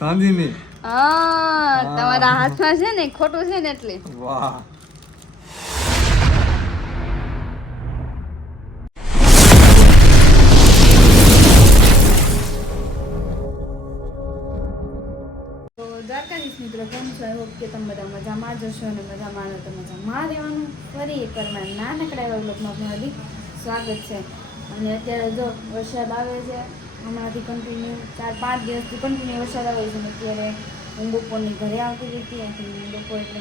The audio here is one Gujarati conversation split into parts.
સાંધીની. હા તમારા હાથમાં છે ને ખોટું છે ને એટલે. વાહ. દ્વારકાધીશ મિત્રો કેમ છો? આઈ હોપ કે તમે બધા મજામાં જ હશો અને મજામાં આવો તો મજામાં રહેવાનું. ફરી એકવાર મારા નાનકડા એવા બ્લોગમાં આપનું હાર્દિક સ્વાગત છે. અને અત્યારે જો વરસાદ આવે છે, હમણાંથી કન્ટિન્યુ 4-5 દિવસથી કન્ટિન્યુ વરસાદ આવે છે. અને અત્યારે હું બપોરની ઘરે આવતી રહી હતી, અને બપોર એટલે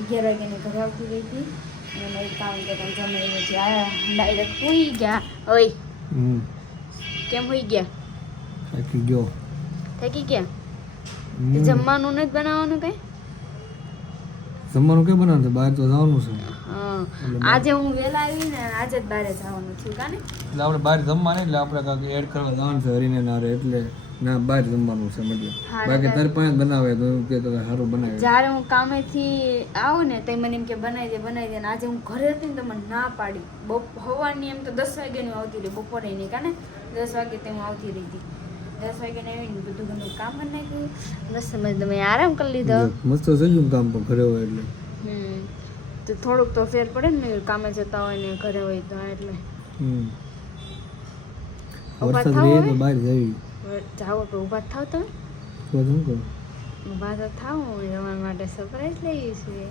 11 વાગ્યાની ઘરે આવતી રહી હતી. અને મારી કામ કરતા જમે એવું છે આ ડાયરેક્ટ સુઈ ગયા. ઓય કેમ સુઈ ગયા? થાકી ગયો. થાકી ગયા? જમવાનું નથી બનાવવાનું કઈ? જમવાનું કઈ બનાવવાનું? બહાર તો જવાનું છે. આજે હું વહેલા આવી ને આજે જ બહાર જવાનું છું કાને. એટલે આપણે બહાર જમવા નહીં, એટલે આપણે કાંઈક એડ કરવા જવાનું છે હરીને નારે, એટલે ના બહાર જમવાનું છે મતલબ. બાકી તારે પાસે બનાવે તો કે તો સારું બનાવે. જ્યારે હું કામેથી આવું ને તો મને એમ કે બનાવી દે બનાવી દે. આજે હું ઘરે હતી ને તો મને ના પાડી. સવારની એમ તો 10 વાગ્યાની આવતી રહી, બપોરે નહીં કાને 10 વાગે તો હું આવતી રહી હતી. 10 વાગ્યાને આવીને બધું ઘરનું કામ કરી નાખ્યું. મસ્ત મસ્ત તમે આરામ કરી લીધો. મસ્ત થઈ ગયું કામ પણ ઘરે હોય એટલે. તો થોડુંક તો ફેર પડે ને કામે જતા હોય ને ઘરે હોય તો એટલે. વરસાદ રહે તો બહાર જવી. જાઓ તો ઊભા થાવ તમે. તો શું કરું? ઊભા તો થાવ, તમારા માટે સરપ્રાઈઝ લઈએ છીએ.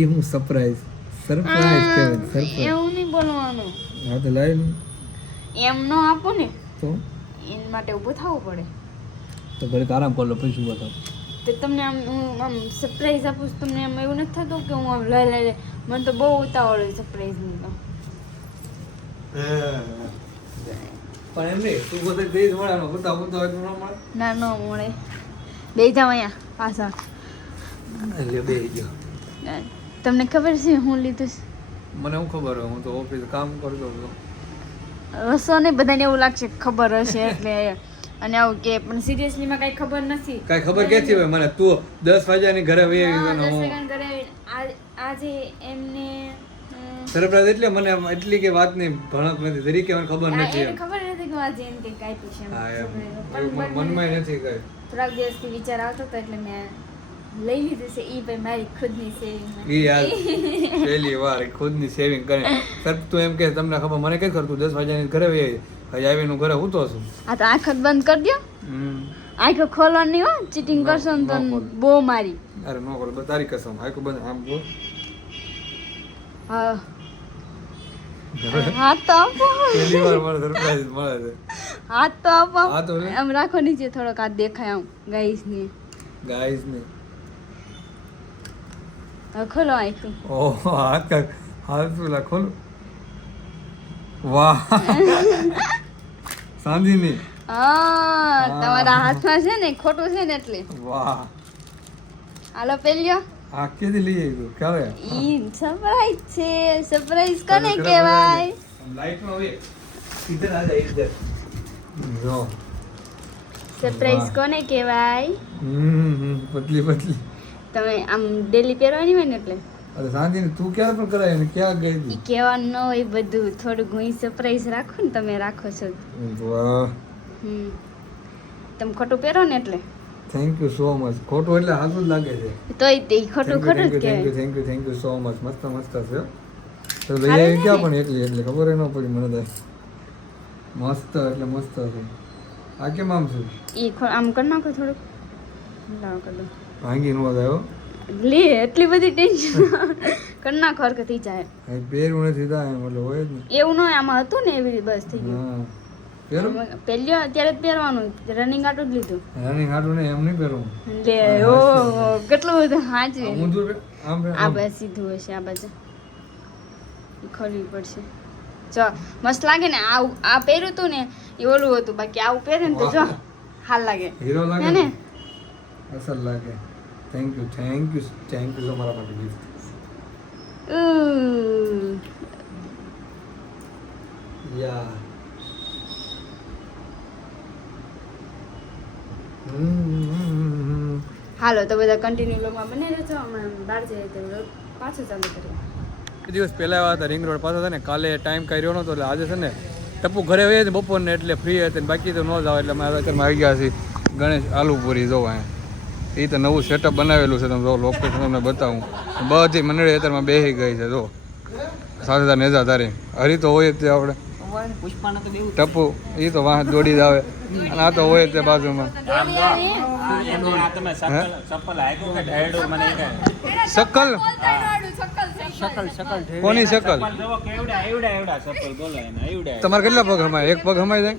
એ હું સરપ્રાઈઝ કહેવાય. એવું નહીં બોલવાનું. હા તો લાવી એમ ન આપો ને તો એના માટે ઊભું થવું પડે. તો ઘરે આરામ કરી લો પછી બતાવો. તો તમને આમ હું આમ સરપ્રાઈઝ આપું છું, તમને આમ એવું નથી થતું કે હું આમ લઈ મને તો બહુ ઉતાવળ હોય સરપ્રાઈઝની તો. પણ એમ નહીં, તું બધે દેજ મળે બધા હોય તો ન મળે. ના ન મળે. બે જાવ અહીંયા પાછળ. એટલે બે ગયો. તમને ખબર છે હું લીધું છે? મને શું ખબર હોય, હું તો ઓફિસ કામ કરતો હતો. રસો ને બધાને એવું લાગશે ખબર હશે એટલે અને આવું કે પણ સિરિયસલીમાં કઈ ખબર નથી. કઈ ખબર ક્યાંથી હોય મને? તું 10 વાગ્યાની ઘરે વહી આવી. 10 વાગ્યાની ઘરે આજે એમને સરપ્રાઈઝ એટલે મને એટલી કે વાત ની ભણક નથી, તરીકે મને ખબર નથી. એને ખબર નથી કે આજે એમ કે કાઈ છે. મનમાં નથી કઈ. થોડાક દિવસથી વિચાર આવતો હતો એટલે મેં લઈ લીધું છે. ઈ ભાઈ મારી ખુદની સેવિંગ. ઈ યાર પહેલી વાર ખુદની સેવિંગ કરે. સર તું એમ કે તમને ખબર, મને કઈ કરતું 10 વાગ્યાની ઘરે વહી આવી, હજી આવીને ઘરે હું તો છું. આ તો આંખ જ બંધ કરી દો. આંખો ખોલવાની હો, ચીટિંગ કરશો ને તો બહુ મારી. અરે નો ખોલ, તારી કસમ. આંખો બંધ આમ બોલ. હા હાથ તો આપો. પહેલી વાર મને સરપ્રાઈઝ મળે છે. હાથ તો આપો. હા તો આમ રાખો નીચે થોડોક હાથ દેખાય આમ ગાઈસ ને. હવે ખોલો આંખું. ઓહ હાથ પેલા ખોલ. વાહ સાંધીની. હા તમારા હાથમાં છે ને ખોટું છે ને એટલે. વાહ હાલો પેલ્યો. આ કેદી લઈ આવ્યો? ક્યારે? ઈ સરપ્રાઈઝ છે. સરપ્રાઈઝ કોને કહેવાય? લાઈટ નો વે ઇધર આ જા ઇધર. જો સરપ્રાઈઝ કોને કહેવાય? પતલી પતલી. તમે આમ ડેલી પહેરવાની હોય ને એટલે. અરે સાંધીની તું ક્યારે પણ કરાય ને ક્યાં ગઈ હતી? ઈ કહેવાનું ન હોય બધું, થોડું ઘણી સરપ્રાઈઝ રાખો ને. તમે રાખો છો. વાહ તમે ખોટું પહેરો ને એટલે. Thank you so much. ખોટું એટલે હાથું જ લાગે છે. તોય તે ખોટું ખોટું જ કહેવાય. Thank you so much. મસ્ત મસ્ત છે. તો લઈ આવી ક્યાં પણ એટલી એટલે ખબર ન પડી મને તો. મસ્ત એટલે મસ્ત છે. આ કેમ આમ છે? ઈ આમ કરી નાખો થોડુંક. લાવ કરી દો. ભાંગી નો આવ્યો લે એટલી બધી ટેન્શન કરી નાખો હરક થઈ જાય. પહેરવું નથી થાય મતલબ હોય જ ને. એવું ન હોય, આમાં હતું ને એવી બસ થઈ ગયું. હા પહેરું. પહેલ્યો અત્યારે જ પહેરવાનું. રનિંગ આટું જ લીધું. રનિંગ આટું ને એમ નહીં પહેરવું. લે ઓ કેટલું બધું હાચવે. આમ આ બાજુ સીધું હશે, આ બાજુ ખોલવી પડશે. જો મસ્ત લાગે ને. આ પહેર્યું હતું ને એ ઓલું હતું, બાકી આવું પહેરે ને તો જો હાલ લાગે. હીરો લાગે ને અસલ લાગે. થેન્ક યુ તમારા માટે ગિફ્ટ. યા હાલો તો બધા કન્ટિન્યુ બ્લોગમાં બને રહેજો. અમે બહાર જઈએ તો પાછું ચાલુ કરીએ. દિવસ પહેલા આવ્યા હતા રિંગ રોડ પાછો છે ને. કાલે ટાઈમ કાંઈ રહ્યો નહોતો એટલે આજે છે ને ટપ્પુ ઘરે હોય ને બપોરને એટલે ફ્રી હતી, બાકી તો ન જ આવે એટલે અમે અત્યારમાં આવી ગયા છીએ ગણેશ આલુપુરી જો અહીંયા એ તો નવું સેટઅપ બનાવેલું છે. તમે જો લોકેશન તમને બતાવું. બધી મંડળી અત્યારમાં બેસી ગઈ છે. જો સાથે તાર નેજા તારી હરી તો હોય જ તે આપણે ટપ્પુ એ તો વાહ દોડી જ આવે અને આ તો હોય જ તે બાજુમાં. શકલ કોની શકલ તમારે કેટલા પગ હમાય? એક પગ હમાય જાય?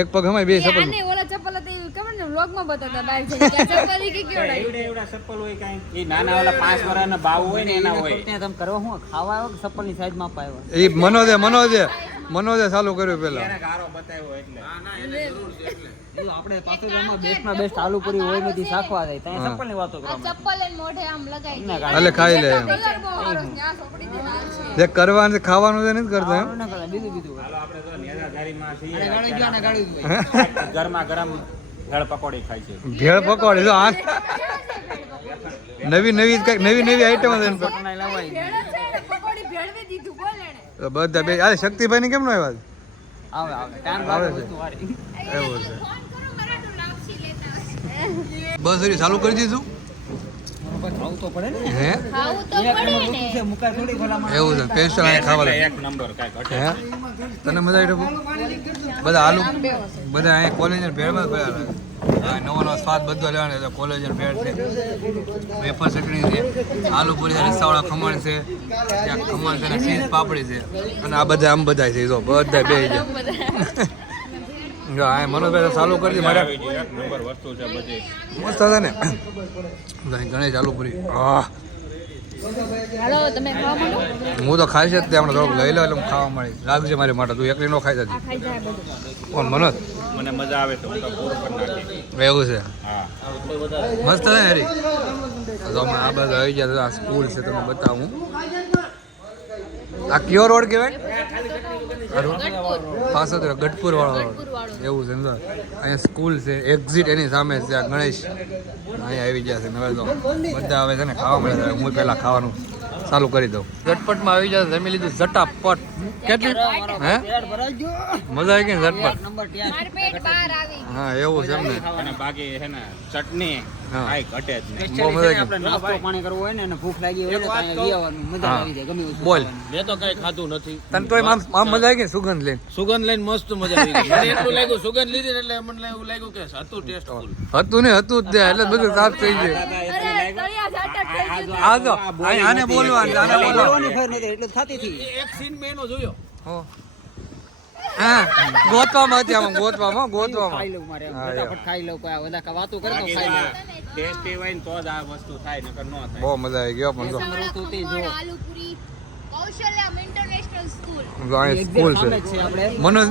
એક પગ હમાય બે ચપ્પલ? ઓલા ચપ્પલ હતા એ ખબર ને વ્લોગમાં બતાવતા બહાર જઈને કે ચપ્પલ ઈ કે કેવડા એવડા ચપ્પલ હોય કાઈ ઈ નાના ઓલા 5 વર્ષના બાવ હોય ને એના હોય. તમે કરવા હું ખાવા આવ્યો કે ચપ્પલ ની સાઈઝ માં પાયો? એ મનોજે ચાલુ કર્યું પેલા. એને ગારો બતાવ્યો એટલે આપણે પાછું એમાં બેસ્ટમાં બેસ્ટ આલુપુરી હોય નથી શાખવા જાય ત્યાં ચપ્પલ ની વાતો કરવા ચપ્પલ લઈને મોઢે આમ લગાવી દે. એટલે ખાઈ લે એમ. કલર બહુ સરસ ને આ ચોપડી દે નાલ છે. જે કરવાનું છે ખાવાનું છે નથી કરતા એમ. બીજું હાલો આપણે તો નેજાધારીમાં છીએ. ગાડી ગયો ને ગાડી ગરમા ગરમ ભેળ પકોડી ખાય છે. ભેળ પકોડી જો આ નવી આઈટમ છે. પટનાઈ લાવાય ભેળ છે ને પકોડી ભેળવી દીધું બોલ એને. તો બધા બે આ શક્તિભાઈ ની કેમ નો આવ્યા? આવે ટાઈમ આવે લાગે છે. વસ્તુ વારી એવું છે. ફોન કરો મરાઠો લાવશી લેતા હશે. બસ હરી ચાલુ કરી દીધું. ખાવું તો પડે ને હે ખાવું તો પડે ને. છે મુકાય થોડી ભલામણ એવું છે. સ્પેશિયલ અહીંયા ખાવા લાગે. એક નંબર કાંઈ ઘટે હે તને મજા આવી ટપુ? બધા આલુ બધા અહીંયા કોલેજ ભેળમાં ગયા લાગે. હા નવો સ્વાદ બધો લેવાનો છે. કોલેજ ભેળ છે, વેફર ચટણી છે, આલુ પૂરી છે, રસાવાળા ખમણ છે, ત્યાં ખમણ છે ને ચીઝ પાપડી છે અને આ બધા આમ બધા છે. જો બધા બે જો આ મનોજભાઈ ચાલુ કરી દે મારે એક નંબર વસ્તુ છે બધી. મસ્ત હતા ને ગણેશ આલુ પૂરી. હા હાલો તમે ખાવા માંડો. હું તો ખાઈ છે જ ત્યાં થોડુંક લઈ લો એટલે હું ખાવા મળી રાખજે મારી માટે. તું એકલી નો ખાઈ જતી. ખાઈ જાય બધું. કોણ મનોજ? મને મજા આવે તો હું તો પૂરું કરી નાખી. એવું છે. હા મસ્ત છે હરી. તો અમે આ બાજુ આવી ગયા. આ સ્કૂલ છે તમને બતાવું. આ કયો રોડ કહેવાય? પાછો તો ગઢપુર વાળો રોડ. એવું છે ને. અહીંયા સ્કૂલ છે, એક્ઝિટ એની સામે છે. આ ગણેશ અહીંયા આવી ગયા છે. હવે તો બધા આવે છે ને ખાવા મળે છે. હું પહેલાં ખાવાનું ચાલુ કરી દઉં. ઝટપટમાં આવી જાય. જમી લીધું ઝટાપટ. કેટલી હે મજા આવી ગઈ ને ઝટપટ. નંબર ત્યાં માર પેટ બહાર આવી. હા એવું છે એમ ને. અને બાકી છે ને ચટણી હા. કાંઈ ઘટે જ નહીં. બહુ મજા આવી આપણે નાસ્તો પાણી કરવો હોય ને અને ભૂખ લાગી હોય ને તો અહીંયા લઈ આવવાનું મજા હા. આવી જાય ગમે વસ્તુ બોલ મેં તો કઈ ખાધું નથી. તને તોય આમ મજા આવી ગઈ ને સુગંધ લઈને? સુગંધ લઈને મસ્ત મજા આવી ગઈ. મને એટલું લાગ્યું સુગંધ લીધી ને એટલે મને એવું લાગ્યું કે હતું ટેસ્ટફુલ. હતું ને હતું જ ત્યાં એટલે બધું સાફ થઈ ગયું. અરે તળિયા જાટા થઈ ગયું. આ જો આને બોલવાનું આને બોલવાનું. બોલવાની ખબર નથી એટલે થતી હતી એક સીન મેં એનો જોયો. હો. હા ગોતવામાં હતી આમાં ગોતવામાં ખાઈ ગોતવામાં. લઉં મારે એમ. હા, ફટાફટ ખાઈ લઉં કોઈ બધા વાતો કરે તો બાકી ખાઈ લઉં ટેસ્ટી હોય ને તો જ આ વસ્તુ થાય નકર ન થાય. બહુ મજા આવી ગયો પણ જો આલુપુરી કૌશલ્યમ ઇન્ટરનેશનલ સ્કૂલ જો અહીં સ્કૂલ છે. સામે જ છે આપણે મનોજ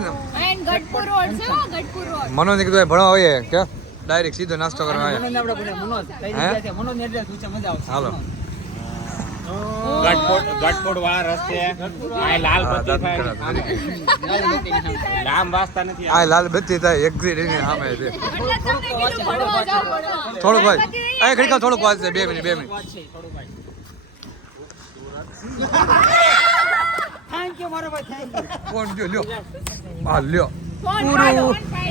એન્ડ ગઢપુર રોડ છે હો, ગઢપુર રોડ. મનોજ ને કીધું ભણવા આવીએ કે ડાયરેક્ટ સીધો નાસ્તો કરવા મનોજ આવ્યા. ને આપણે બોલે મનોજ કઈ હે? જગ્યા છે મનોજ ને એડ્રેસ પૂછે મજા આવશે હાલો. ગઢપુર વાળા રસ્તે આ લાલ હા, બત્તી થાય. દાંત નામ વાંચતા નથી આ લાલ બત્તી થાય એક્ઝિટ એની સામે છે. એટલે તમને કીધું ભણવા જાવ ભણવા. થોડુંક ભાઈ અહીં ઘડીક થોડુંક વાત છે. 2 મિનિટ થેન્ક યુ મારો ભાઈ થેન્ક યુ કોણ જો લ્યો આ લ્યો ફોન પાડો.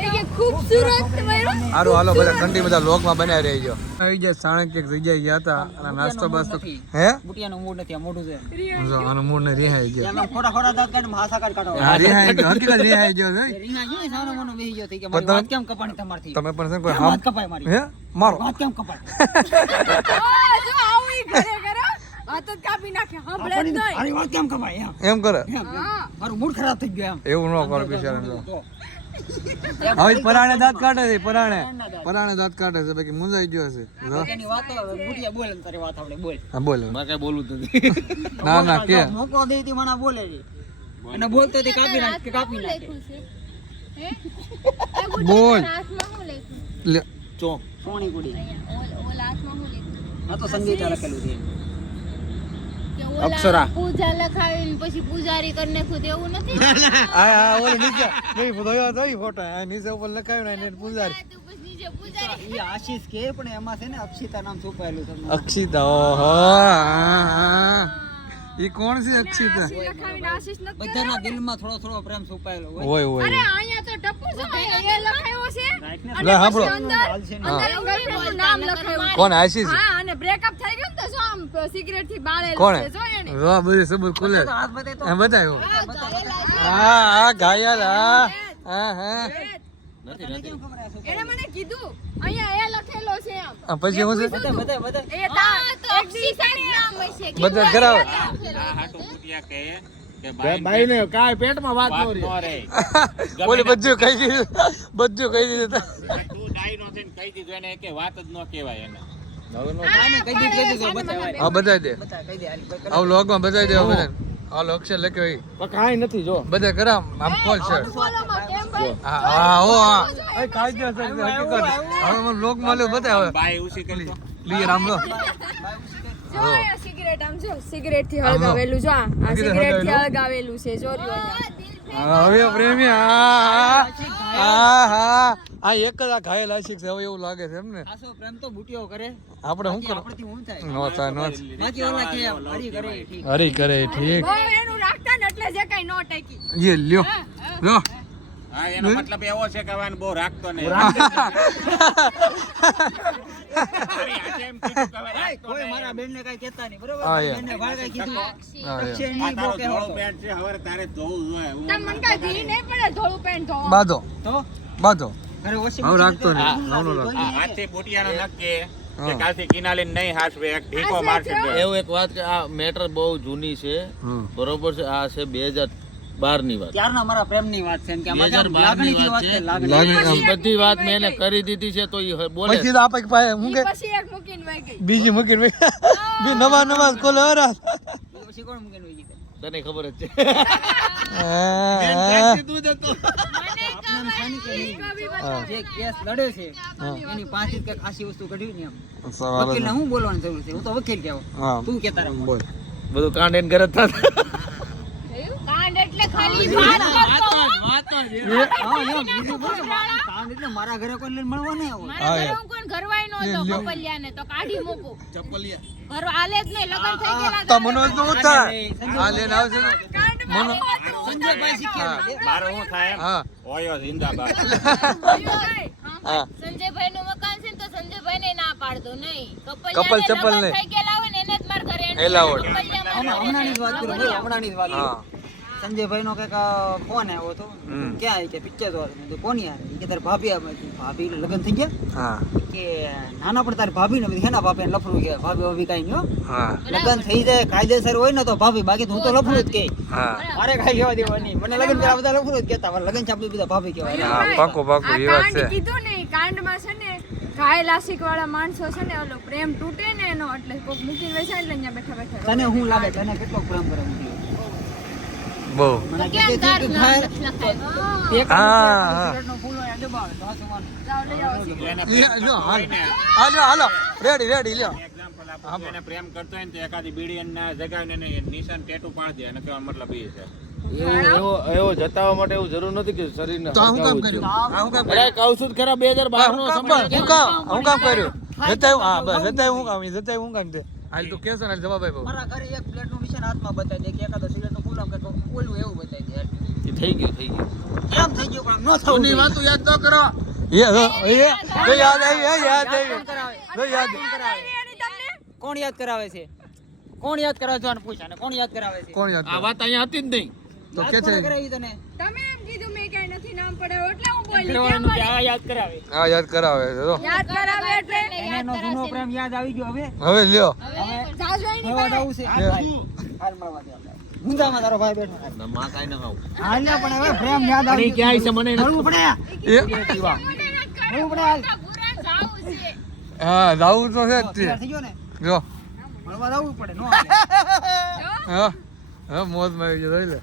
એ કે ખૂબસૂરત મળ્યો. હારું હાલો બધા કંટી બધા લોકમાં બનાવી રહી ગયો. આવી જાય ચાણક્ય એક જગ્યાએ ગયા હતા અને નાસ્તો બાસ્તો હે બુટિયાનો મૂડ નથી આ મોઢું છે જો આનો મૂળ ને રિહાઈ ગયો. એમાં ખોટા દાંત કાઢીને હાસા કાઢો હા રિહાઈ ગયો હકીકત રિહાઈ ગયો છે. રીંગા ગયો સાનો મનો બેહી ગયો થઈ કે મારી વાત કેમ કપાણી તમારથી તમે પણ છે ને કોઈ વાત હામ કપાય મારી હે મારો વાત કેમ કપાય જો આવું ઈ ઘરે કરે હાથ જ કાપી નાખે હંભળે જ નહીં. મારી વાત કેમ કપાય એમ કરે મારું મૂડ ખરાબ થઈ ગયો એવું ન કરો બિચારા. હવે પરાણે દાંત કાઢે છે પરાણે દાંત કાઢે છે બાકી મુંજાઈ ગયો છે. જો. એની વાતો બુટિયા બોલે ને તારી વાત આપણે બોલ હા બોલ મારે કઈ બોલવું જ નથી. ના કે મોકો દેતી મને બોલે છે અને બોલતો તે કાપી નાખે કાપી નાખે બોલ લે ચોક સોની કુડી આ તો સંગીત લખેલું છે અક્ષરા પૂજા લખાવીને પછી પૂજારી કરી નાખું એવું નથી. આ ઓલી નીચે નહીં જોયો તો ઈ ફોટો આ નીચે ઉપર લખાવ્યું ને એને પૂજારી તું પછી નીચે પૂજારી એ આશીષ કે પણ એમાં છે ને અક્ષિતા નામ છુપાયેલું છે અક્ષિતા ઓહો ઈ કોણ છે અક્ષિતા? લખાવીને આશીષ નથી. બધાના દિલમાં થોડો થોડો પ્રેમ છુપાયેલો હોય ઓય અરે અહીંયા તો ટપ્પુ છે એ લખાયો છે લે સાંભળો girlfriend નું નામ લખાયું. કોણ આશીષ હા, અને breakup થઈ ગયું ને તો જો આમ સિગરેટ થી બાળેલું કોણે છે, જો એને. વાહ બધી સબૂત ખુલે હાથ બતાય તો એમ બતાવ્યું હા ઘાયલ હા હા કેમ ખબર આ છોકરા? એણે મને કીધું અહીંયા એ લખેલો છે આમ. આ પછી હું છે બતાય એ એક દિવસ નામ હશે. બધા કરાવે આ હાટું ભૂતિયા કહે કે ભાઈ ને કાંઈ પેટમાં વાત વાત ન રહી ન રહે. બોલે બધું કહી દીધું બધું કહી દીધું તું ડાઈ નો થઈને કહી દીધું એને કે વાત જ ન કહેવાય એને. આને કહી દીધું બતાય હા બતાવી દે બતાય કહી દે હાલી કોઈ આવું લોગમાં બતાવી દે બધા હાલો અક્ષર લખ્યો એ પણ કાંઈ નથી જો બધા કરામ આમ કોલ છે બોલોમાં કેમ ભાઈ? હા હો હા એ કાયદેસર છે, હકીકત હવે મને લોક મળ્યો બતાવે બાય ઉસી કરી તો. લીએ રામ લો જો અહીંયા સિગરેટ આમ જો સિગરેટ થી હળગાવેલું જો આ સિગરેટ થી હળગાવેલું છે જો રહ્યો અહીંયા. હવે પ્રેમી હા હા હા આ એક જ આ ઘાયલ આશિક છે હવે એવું લાગે છે એમ ને આસો પ્રેમ તો બુટીઓ કરે આપણે શું કરો આપણથી હું થાય નો થાય નો બાકી ઓલા કે હરી કરે ઠીક હરી કરે ઠીક બહુ એનું રાખતા ને એટલે જે કઈ નો ટેકી. ये લ્યો લો હા એનો મતલબ એવો છે કે હવે આને બહુ રાખતો નહીં. અરે આજે એમ કીધું કે હવે રાખતો કોઈ નહીં. મારા બેનને કઈ કહેતા નહીં બરોબર હા, યાર. બેનને વાળ કઈ કીધું હા, છે આ નહીં બહુ તારો કહેવો ધોળો પેન્ટ છે હવે તારે ધોવું જોઈએ. હું તને મને કઈ ઘી નહીં પડે ધોળું પેન્ટ ધોવા. બાધો તો બાધો ઘરે વોશિંગ હવે મશીન રાખતો તો નહીં. લાગુ લાવનો લાગુ લાગ. આ આજથી બુટિયાનો નક્કી હા. કે કાલથી કિનાલીને નહીં હાસવે એક ઢીકો આ મારશે સાચું. બે. એવું એક વાત કે આ મેટર બહુ જૂની છે હમ. બરોબર છે આ છે 2012 ની વાત ત્યારના મારા પ્રેમની વાત છે ને કે અમારે 2012 લાગણીથી ની વાત વાત છે છે. લાગણી લાગણી. પછી બધી વાત મેં એને કરી દીધી છે તો એ બોલે પછી તો આપણે પાસે હું ઈ કે પછી એક મૂકીને વહી ગઈ. બીજી મૂકીને બી નવા નવા કોલે હરા પછી કોણ મૂકીને વહી ગઈ? તને ખબર જ છે આપણે એમ ખાની કે નહીં. કવિ જે કેસ લડે છે એની પાસેથી કઈ ખાસી વસ્તુ કઢી ને એમ વકીલને શું બોલવાની જરૂર છે હું તો વકીલ કહેવાય હા તું કેતા રહો બોલ બધું કાંડ એને ઘરે જ થતું. કાંડ એટલે ખાલી વાત કરતો. હા એમ બીજું બોલ કે કાંડ એટલે મારા ઘરે કોઈ લઈને મળવા નહીં આવો મારા ઘરે હું કોઈ ઘરવાય નો હતો કપલિયાને તો કાઢી મૂકું. ઘર આલે જ નહીં લગન થઈ ગયેલા. તો મનોજ નું શું થાય આ લઈને આવશે ને કાંડમાં મનો- હું હતું. સંજયભાઈ શીખ્યા મારો શું થાય હા ઓયો જિંદાબાદ. હા સંજયભાઈ નું મકાન છે ને તો સંજયભાઈ ને ના પાડતો નહીં કપલ ચપ્પલ નહીં. થઈ ગયેલા હોય ને એને જ માર ઘરે entry એલાવડ. કપલિયામાં હમણાંની જ વાત કરું ભાઈ હમણાંની જ વાત કરું હા સંજયભાઈ નો કઈક ફોન આવ્યો હતો હમ. ક્યાં આવી કે પિક્ચર જોવા મેં કીધું કોની યાર કે તારી ભાભી આવે મેં કીધું, ભાભી ને લગ્ન થઈ ગયા હા કે નાના પણ તારી ભાભી ને મેં કીધું, હેના ભાભી ને લફરું કે ભાભી ભાભી કઈ નહીં હો. હા લગ્ન થઈ જાય કાયદેસર હોય ને તો ભાભી બાકી તો હું તો લફરું જ કે હા મારે કઈ લેવા દેવા નહીં મને લગ્ન પેલા બધા લફરું જ કહેતા મારે લગ્ન ચાપલી બધા ભાભી કહેવાય હા પાકો પાકો આ એ વાત કાંડ છે કીધું ને ઈ કાંડમાં છે ને ઘાયલ આશિક વાળા માણસો છે ને ઓલો પ્રેમ તૂટે ને એનો એટલે કોક મૂકીને વેચાય એટલે અહીંયા બેઠા બેઠા તને હું લાગે તને કેટલો પ્રેમ કરે મોકલ્યો બહુ મને કેમ કહેતી તારું હતી કે નામ ઘાયલ નથી લખાયું? એક હા, હા. સિગરેટનો ફૂલ હોય દબાવે તો હાથું માનું. જાઓ લઈ આવો એને લ્યો, પ્રેમ લ્યો, કરતો હોય ને, હાલો હાલો રેડી રેડી લ્યો example આપું, એને પ્રેમ કરતો હોય ને તો એકાદી બીડી એના જગાવીને એને નિશાન ટેટુ પાડી દે અને કહેવાનો મતલબ એ છે. એવો જતાવવા માટે એવું જરૂર નથી કે શરીરને તો હું કામ હલકાવવું જ કર્યું જોઈએ. આ હું કામ અરે કહું છું જ ખરા 2012 નો સમય હું કામ કર્યું જતાયું હા બસ જતાયું હું કામ છે હાલ તું કેસો ને જવાબ આપ્યો મારા ઘરે એક પ્લેટનું નિશાન હાથમાં બતાવી દે કે એકાદો સિગરેટનું ફૂલ આમ કંઈક ઓલું એવું બતાવી દે એ થઈ ગયું કેમ થઈ ગયું કામ ન થવું જૂની વાતો યાદ ન કરો યાદ આવી કોણ યાદ કરાવે છે કોણ યાદ કરાવે છે પૂછ આને કોણ યાદ કરાવે છે કોણ યાદ આ વાત અહીંયા હતી જ નહીં તો યાદ કે કોણે છે કરાવી તને તમે એમ કીધું મેં કઈ નથી નામ પડાવ્યો એટલે હું બોલી કરવાનું કે આ યાદ કરાવે હા યાદ કરાવે છે તો યાદ કરાવે એટલે એને એનો જૂનો પ્રેમ યાદ આવી ગયો હવે હવે લ્યો જાજવાઈની મળવા જવું છે હાલ મળવા દે આપણે મુંજામાં તારો ભાઈ બેઠો ના માં કાંઈ ન ખાવું હાલ ને પણ હવે પ્રેમ યાદ આવી ગયો ક્યાંય છે મને મળવું પડે એ મળવું પડે હાલ ગુરાન જાવું છે હા જાવું તો છે જ તે. તૈયાર થઈ ગયો ને જો મળવા જવું પડે નો હા હા મોજ માં આવી ગયો જોઈ લે